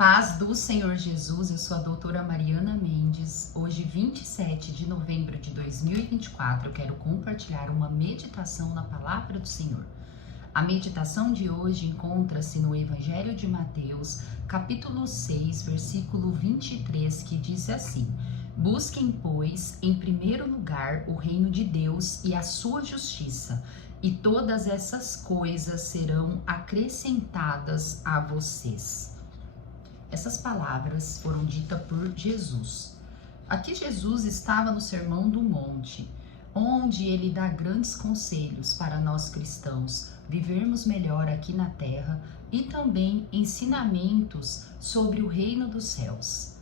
paz do Senhor Jesus, eu sou a doutora Mariana Mendes. Hoje, 27 de novembro de 2024, eu quero compartilhar uma meditação na palavra do Senhor. A meditação de hoje encontra-se no Evangelho de Mateus, capítulo 6, versículo 23, que diz assim: Busquem, pois, em primeiro lugar o reino de Deus e a sua justiça, e todas essas coisas serão acrescentadas a vocês. Essas palavras foram ditas por Jesus. Aqui Jesus estava no Sermão do Monte, onde ele dá grandes conselhos para nós cristãos vivermos melhor aqui na terra e também ensinamentos sobre o reino dos céus.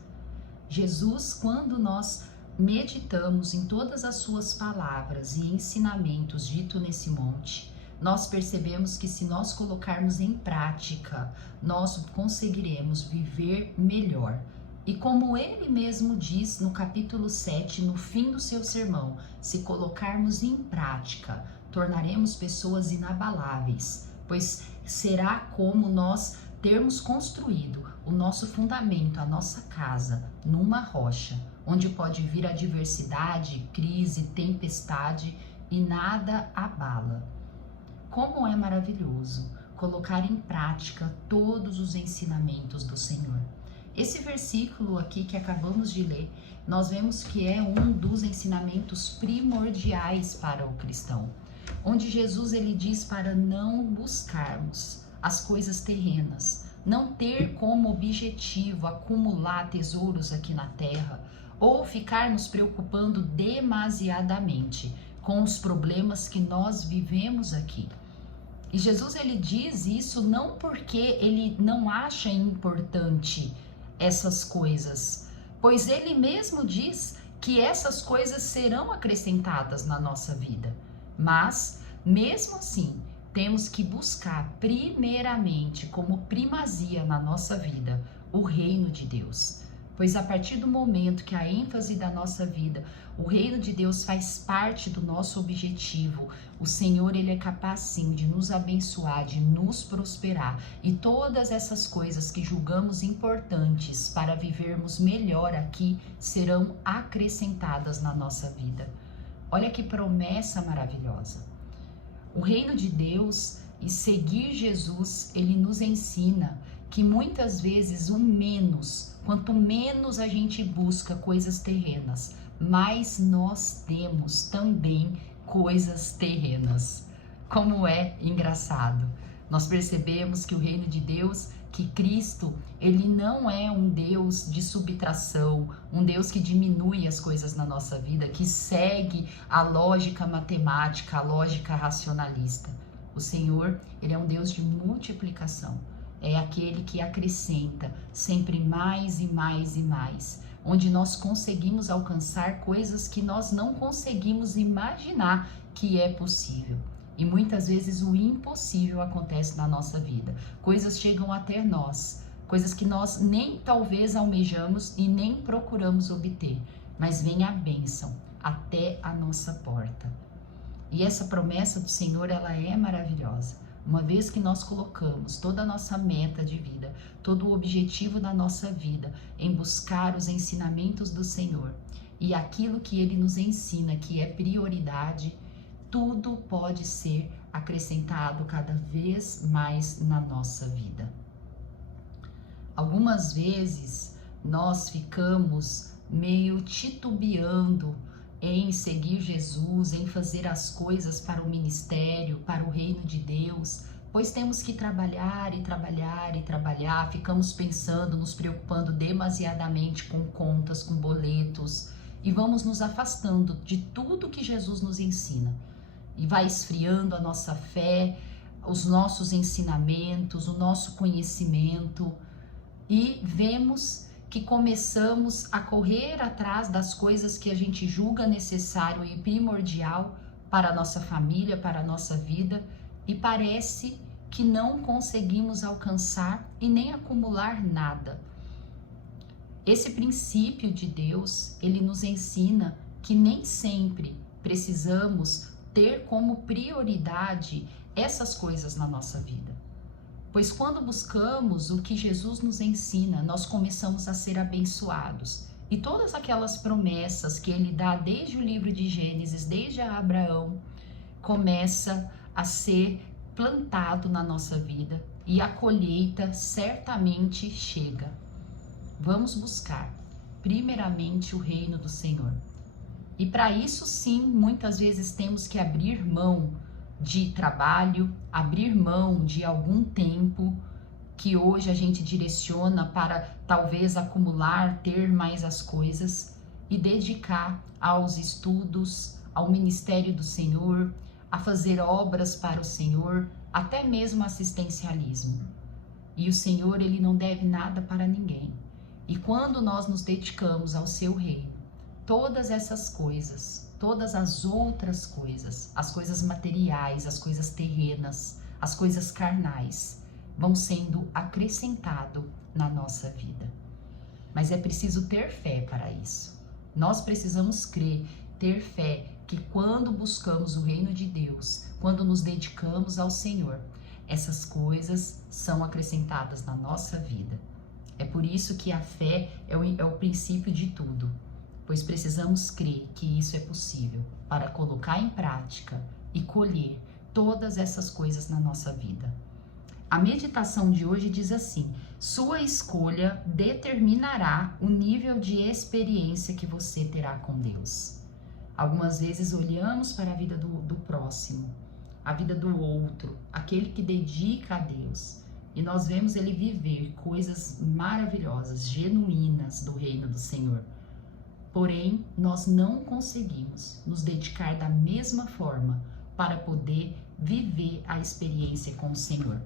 Jesus, quando nós meditamos em todas as suas palavras e ensinamentos dito nesse monte, nós percebemos que se nós colocarmos em prática, nós conseguiremos viver melhor. E como ele mesmo diz no capítulo 7, no fim do seu sermão, se colocarmos em prática, tornaremos pessoas inabaláveis, pois será como nós termos construído o nosso fundamento, a nossa casa, numa rocha, onde pode vir adversidade, crise, tempestade e nada abala. Como é maravilhoso colocar em prática todos os ensinamentos do Senhor. Esse versículo aqui que acabamos de ler, nós vemos que é um dos ensinamentos primordiais para o cristão, onde Jesus ele diz para não buscarmos as coisas terrenas, não ter como objetivo acumular tesouros aqui na terra ou ficar nos preocupando demasiadamente com os problemas que nós vivemos aqui. E Jesus ele diz isso não porque ele não acha importante essas coisas, pois ele mesmo diz que essas coisas serão acrescentadas na nossa vida. Mas, mesmo assim, temos que buscar primeiramente como primazia na nossa vida o reino de Deus. Pois a partir do momento que a ênfase da nossa vida, o reino de Deus faz parte do nosso objetivo, o Senhor ele é capaz sim de nos abençoar, de nos prosperar. E todas essas coisas que julgamos importantes para vivermos melhor aqui serão acrescentadas na nossa vida. Olha que promessa maravilhosa. O reino de Deus e seguir Jesus, ele nos ensina que muitas vezes quanto menos a gente busca coisas terrenas, mais nós temos também coisas terrenas. Como é engraçado. Nós percebemos que o reino de Deus, que Cristo, ele não é um Deus de subtração, um Deus que diminui as coisas na nossa vida, que segue a lógica matemática, a lógica racionalista. O Senhor, ele é um Deus de multiplicação. É aquele que acrescenta sempre mais e mais e mais, onde nós conseguimos alcançar coisas que nós não conseguimos imaginar que é possível. E muitas vezes o impossível acontece na nossa vida. Coisas chegam até nós, coisas que nós nem talvez almejamos e nem procuramos obter, mas vem a bênção até a nossa porta. E essa promessa do Senhor, ela é maravilhosa. Uma vez que nós colocamos toda a nossa meta de vida, todo o objetivo da nossa vida em buscar os ensinamentos do Senhor e aquilo que Ele nos ensina, que é prioridade, tudo pode ser acrescentado cada vez mais na nossa vida. Algumas vezes nós ficamos meio titubeando em seguir Jesus, em fazer as coisas para o ministério, para o reino de Deus, pois temos que trabalhar e trabalhar e trabalhar, ficamos pensando, nos preocupando demasiadamente com contas, com boletos, e vamos nos afastando de tudo que Jesus nos ensina. E vai esfriando a nossa fé, os nossos ensinamentos, o nosso conhecimento, e vemos que começamos a correr atrás das coisas que a gente julga necessário e primordial para a nossa família, para a nossa vida, e parece que não conseguimos alcançar e nem acumular nada. Esse princípio de Deus, ele nos ensina que nem sempre precisamos ter como prioridade essas coisas na nossa vida. Pois quando buscamos o que Jesus nos ensina, nós começamos a ser abençoados. E todas aquelas promessas que ele dá desde o livro de Gênesis, desde Abraão, começa a ser plantado na nossa vida e a colheita certamente chega. Vamos buscar primeiramente o reino do Senhor. E para isso sim, muitas vezes temos que abrir mão de trabalho, abrir mão de algum tempo que hoje a gente direciona para talvez acumular, ter mais as coisas e dedicar aos estudos, ao ministério do Senhor, a fazer obras para o Senhor, até mesmo assistencialismo. E o Senhor, ele não deve nada para ninguém. E quando nós nos dedicamos ao seu reino, todas essas coisas, todas as outras coisas, as coisas materiais, as coisas terrenas, as coisas carnais, vão sendo acrescentado na nossa vida. Mas é preciso ter fé para isso. Nós precisamos crer, ter fé que quando buscamos o reino de Deus, quando nos dedicamos ao Senhor, essas coisas são acrescentadas na nossa vida. É por isso que a fé é o princípio de tudo, pois precisamos crer que isso é possível para colocar em prática e colher todas essas coisas na nossa vida. A meditação de hoje diz assim: sua escolha determinará o nível de experiência que você terá com Deus. Algumas vezes olhamos para a vida do próximo, a vida do outro, aquele que dedica a Deus, e nós vemos ele viver coisas maravilhosas, genuínas do reino do Senhor. Porém, nós não conseguimos nos dedicar da mesma forma para poder viver a experiência com o Senhor.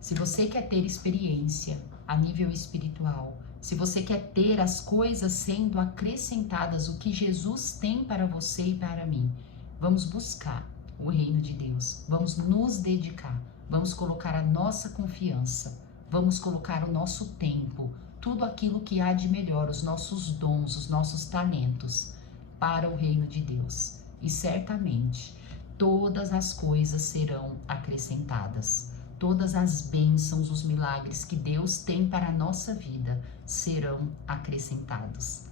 Se você quer ter experiência a nível espiritual, se você quer ter as coisas sendo acrescentadas, o que Jesus tem para você e para mim, vamos buscar o reino de Deus, vamos nos dedicar, vamos colocar a nossa confiança, vamos colocar o nosso tempo, tudo aquilo que há de melhor, os nossos dons, os nossos talentos para o reino de Deus. E certamente todas as coisas serão acrescentadas. Todas as bênçãos, os milagres que Deus tem para a nossa vida serão acrescentados.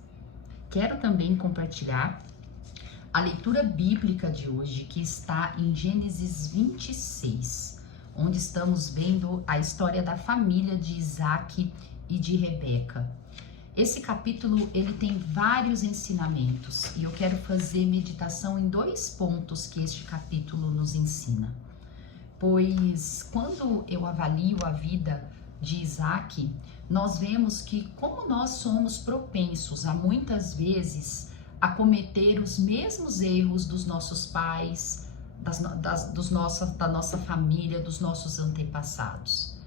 Quero também compartilhar a leitura bíblica de hoje, que está em Gênesis 26, onde estamos vendo a história da família de Isaac e de Rebeca. Esse capítulo, ele tem vários ensinamentos e eu quero fazer meditação em 2 pontos que este capítulo nos ensina. Pois quando eu avalio a vida de Isaac, nós vemos que como nós somos propensos a muitas vezes a cometer os mesmos erros dos nossos pais, da nossa família, dos nossos antepassados.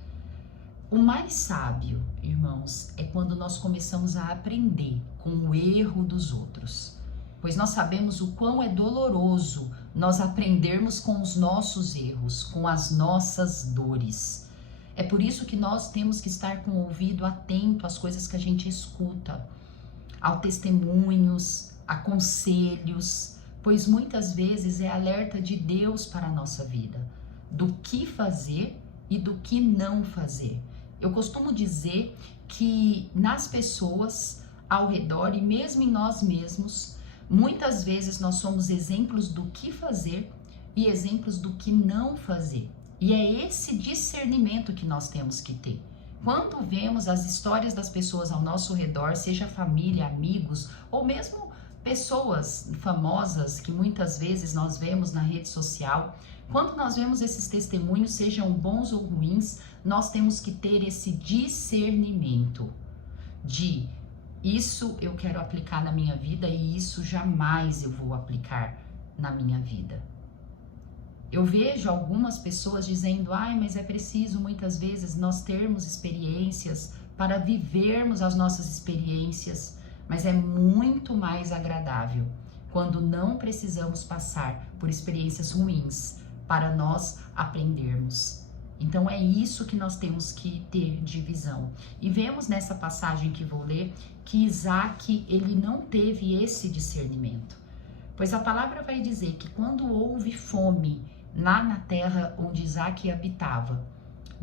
O mais sábio, irmãos, é quando nós começamos a aprender com o erro dos outros, pois nós sabemos o quão é doloroso nós aprendermos com os nossos erros, com as nossas dores. É por isso que nós temos que estar com o ouvido atento às coisas que a gente escuta, a testemunhos, a conselhos, pois muitas vezes é alerta de Deus para a nossa vida, do que fazer e do que não fazer. Eu costumo dizer que nas pessoas ao redor e mesmo em nós mesmos, muitas vezes nós somos exemplos do que fazer e exemplos do que não fazer. E é esse discernimento que nós temos que ter. Quando vemos as histórias das pessoas ao nosso redor, seja família, amigos ou mesmo pessoas famosas que muitas vezes nós vemos na rede social, quando nós vemos esses testemunhos, sejam bons ou ruins, nós temos que ter esse discernimento de isso eu quero aplicar na minha vida e isso jamais eu vou aplicar na minha vida. Eu vejo algumas pessoas dizendo, mas é preciso muitas vezes nós termos experiências para vivermos as nossas experiências, mas é muito mais agradável quando não precisamos passar por experiências ruins para nós aprendermos. Então é isso que nós temos que ter de visão. E vemos nessa passagem que vou ler que Isaac, ele não teve esse discernimento. Pois a palavra vai dizer que quando houve fome lá na terra onde Isaac habitava,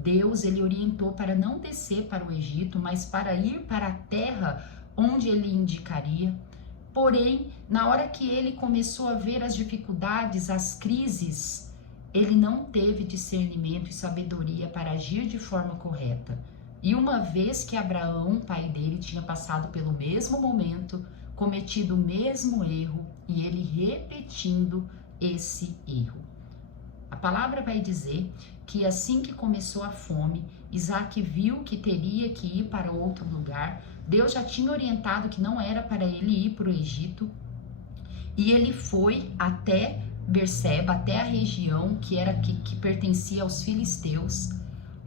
Deus, ele orientou para não descer para o Egito, mas para ir para a terra onde ele indicaria. Porém, na hora que ele começou a ver as dificuldades, as crises, ele não teve discernimento e sabedoria para agir de forma correta. E uma vez que Abraão, pai dele, tinha passado pelo mesmo momento, cometido o mesmo erro, e ele repetindo esse erro. A palavra vai dizer que assim que começou a fome, Isaac viu que teria que ir para outro lugar. Deus já tinha orientado que não era para ele ir para o Egito. E ele foi até Berseba, até a região que pertencia aos filisteus,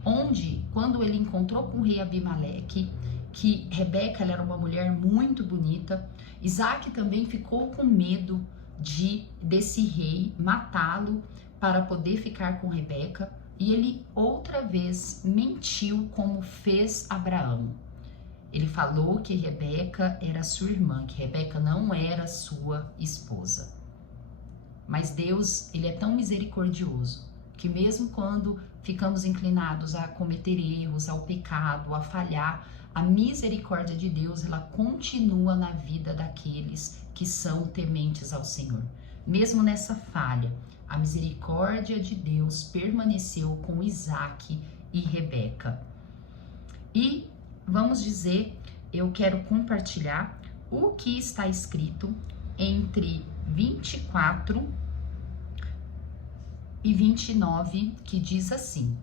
onde, quando ele encontrou com o rei Abimeleque, que Rebeca ela era uma mulher muito bonita, Isaac também ficou com medo desse rei matá-lo para poder ficar com Rebeca, e ele outra vez mentiu como fez Abraão. Ele falou que Rebeca era sua irmã, que Rebeca não era sua esposa. Mas Deus, ele é tão misericordioso que mesmo quando ficamos inclinados a cometer erros, ao pecado, a falhar, a misericórdia de Deus, ela continua na vida daqueles que são tementes ao Senhor. Mesmo nessa falha, a misericórdia de Deus permaneceu com Isaac e Rebeca. E vamos dizer, eu quero compartilhar o que está escrito entre 24 e 29, que diz assim,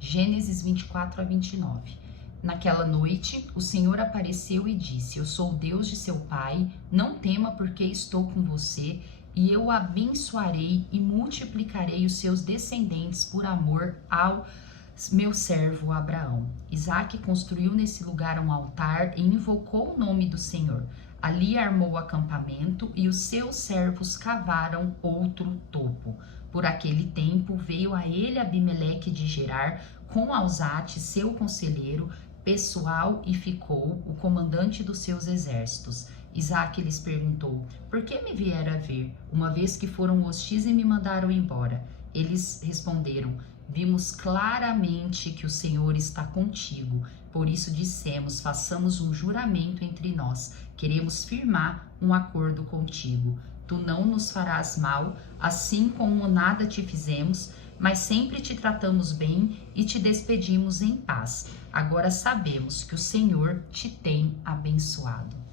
Gênesis 24 a 29. Naquela noite, o Senhor apareceu e disse: Eu sou o Deus de seu pai, não tema, porque estou com você, e eu abençoarei e multiplicarei os seus descendentes por amor ao meu servo Abraão. Isaac construiu nesse lugar um altar e invocou o nome do Senhor. Ali armou o acampamento e os seus servos cavaram outro topo. Por aquele tempo veio a ele Abimeleque de Gerar com Alzate, seu conselheiro pessoal, e ficou o comandante dos seus exércitos. Isaac lhes perguntou: Por que me vieram a ver, uma vez que foram hostis e me mandaram embora? Eles responderam: Vimos claramente que o Senhor está contigo, por isso dissemos: façamos um juramento entre nós, queremos firmar um acordo contigo. Tu não nos farás mal, assim como nada te fizemos, mas sempre te tratamos bem e te despedimos em paz. Agora sabemos que o Senhor te tem abençoado.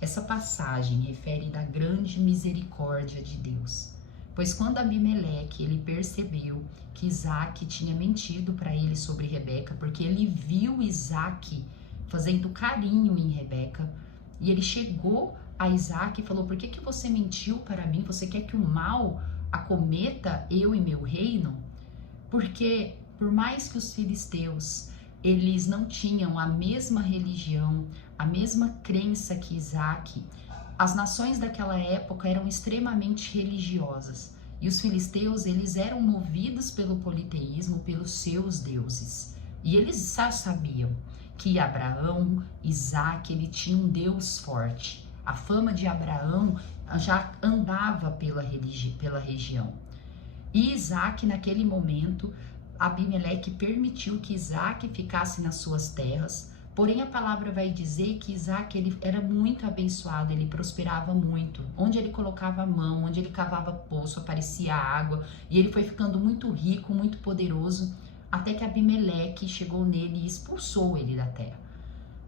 Essa passagem refere da grande misericórdia de Deus. Pois quando Abimeleque ele percebeu que Isaac tinha mentido para ele sobre Rebeca, porque ele viu Isaac fazendo carinho em Rebeca, e ele chegou a Isaac e falou: Por que você mentiu para mim? Você quer que o mal acometa eu e meu reino? Porque por mais que os filisteus eles não tinham a mesma religião, a mesma crença que Isaac, as nações daquela época eram extremamente religiosas. E os filisteus, eles eram movidos pelo politeísmo, pelos seus deuses. E eles já sabiam que Abraão, Isaac, ele tinha um Deus forte. A fama de Abraão já andava pela região. E Isaac, naquele momento, Abimeleque permitiu que Isaac ficasse nas suas terras. Porém, a palavra vai dizer que Isaac ele era muito abençoado, ele prosperava muito. Onde ele colocava a mão, onde ele cavava poço, aparecia água. E ele foi ficando muito rico, muito poderoso, até que Abimeleque chegou nele e expulsou ele da terra.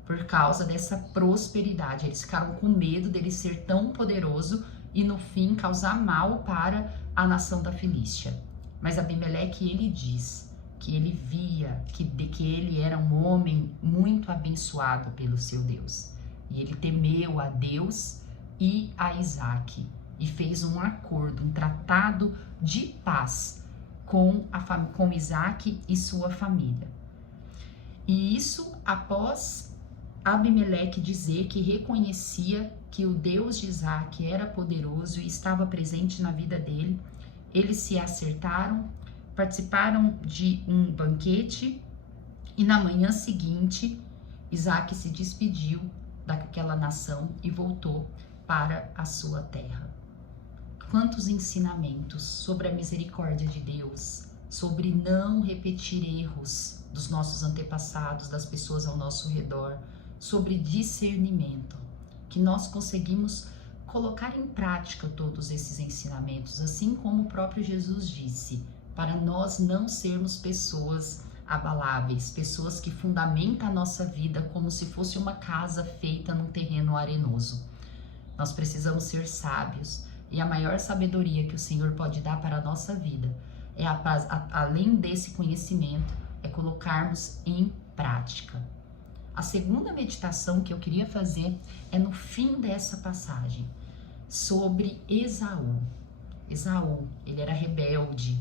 Por causa dessa prosperidade, eles ficaram com medo dele ser tão poderoso e no fim causar mal para a nação da Filístia. Mas Abimeleque, ele diz que ele via que ele era um homem muito abençoado pelo seu Deus. E ele temeu a Deus e a Isaac e fez um acordo, um tratado de paz com Isaac e sua família. E isso após Abimeleque dizer que reconhecia que o Deus de Isaac era poderoso e estava presente na vida dele. Eles se acertaram, participaram de um banquete e na manhã seguinte, Isaac se despediu daquela nação e voltou para a sua terra. Quantos ensinamentos sobre a misericórdia de Deus sobre não repetir erros dos nossos antepassados, das pessoas ao nosso redor, sobre discernimento, que nós conseguimos colocar em prática todos esses ensinamentos, assim como o próprio Jesus disse, para nós não sermos pessoas abaláveis, pessoas que fundamentam a nossa vida como se fosse uma casa feita num terreno arenoso. Nós precisamos ser sábios, e a maior sabedoria que o Senhor pode dar para a nossa vida é, além desse conhecimento, é colocarmos em prática. A segunda meditação que eu queria fazer é no fim dessa passagem, sobre Esaú. Esaú, ele era rebelde.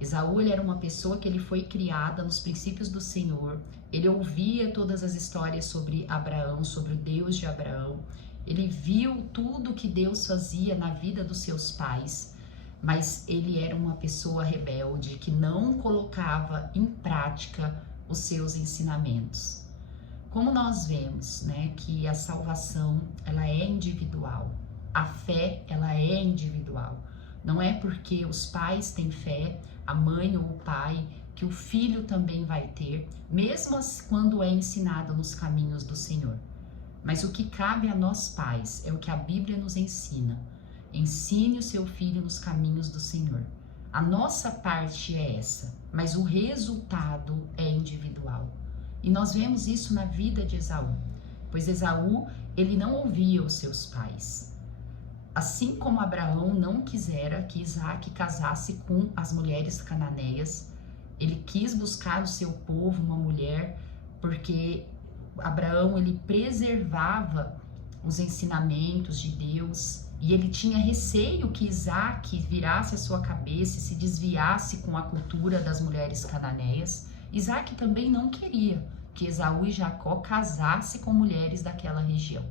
Esaú, ele era uma pessoa que ele foi criada nos princípios do Senhor. Ele ouvia todas as histórias sobre Abraão, sobre o Deus de Abraão. Ele viu tudo que Deus fazia na vida dos seus pais, mas ele era uma pessoa rebelde que não colocava em prática os seus ensinamentos. Como nós vemos, né, que a salvação, ela é individual. A fé, ela é individual. Não é porque os pais têm fé, a mãe ou o pai, que o filho também vai ter, mesmo quando é ensinado nos caminhos do Senhor. Mas o que cabe a nós pais é o que a Bíblia nos ensina. Ensine o seu filho nos caminhos do Senhor. A nossa parte é essa, mas o resultado é individual. E nós vemos isso na vida de Esaú, pois Esaú, ele não ouvia os seus pais. Assim como Abraão não quisera que Isaac casasse com as mulheres cananeias, ele quis buscar no seu povo uma mulher, porque Abraão, ele preservava os ensinamentos de Deus e ele tinha receio que Isaac virasse a sua cabeça e se desviasse com a cultura das mulheres cananeias. Isaac também não queria que Esaú e Jacó casassem com mulheres daquela região.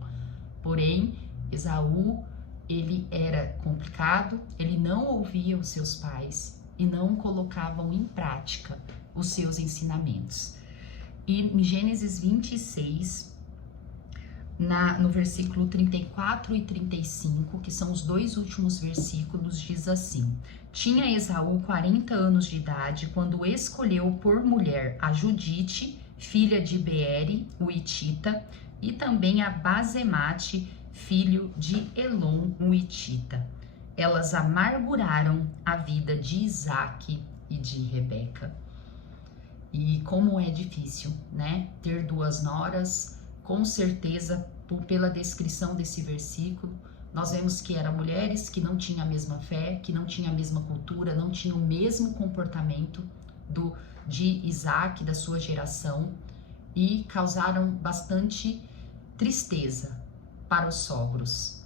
Porém, Esaú, ele era complicado, ele não ouvia os seus pais e não colocavam em prática os seus ensinamentos. E em Gênesis 26, no versículo 34 e 35, que são os dois últimos versículos, diz assim: Tinha Esaú 40 anos de idade quando escolheu por mulher a Judite, filha de Beere, o Hitita, e também a Basemate, filho de Elon, o Hitita. Elas amarguraram a vida de Isaque e de Rebeca. E como é difícil, né? Ter duas noras, com certeza, pela descrição desse versículo, nós vemos que eram mulheres que não tinham a mesma fé, que não tinham a mesma cultura, não tinham o mesmo comportamento de Isaac, da sua geração, e causaram bastante tristeza para os sogros.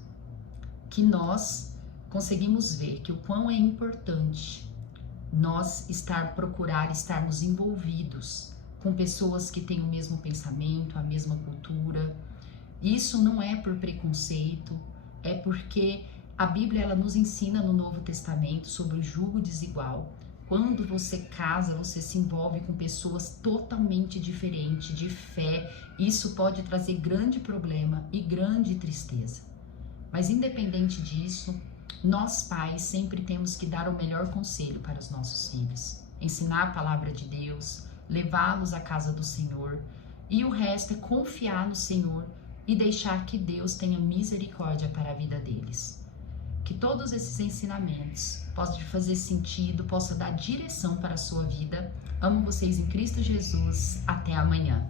Que nós conseguimos ver que o quão é importante nós procurar estarmos envolvidos com pessoas que têm o mesmo pensamento, a mesma cultura. Isso não é por preconceito, é porque a Bíblia ela nos ensina no Novo Testamento sobre o jugo desigual. Quando você casa, você se envolve com pessoas totalmente diferentes de fé. Isso pode trazer grande problema e grande tristeza. Mas independente disso, nós pais sempre temos que dar o melhor conselho para os nossos filhos. Ensinar a palavra de Deus, levá-los à casa do Senhor. E o resto é confiar no Senhor e deixar que Deus tenha misericórdia para a vida deles. Que todos esses ensinamentos possam fazer sentido, possam dar direção para a sua vida. Amo vocês em Cristo Jesus. Até amanhã.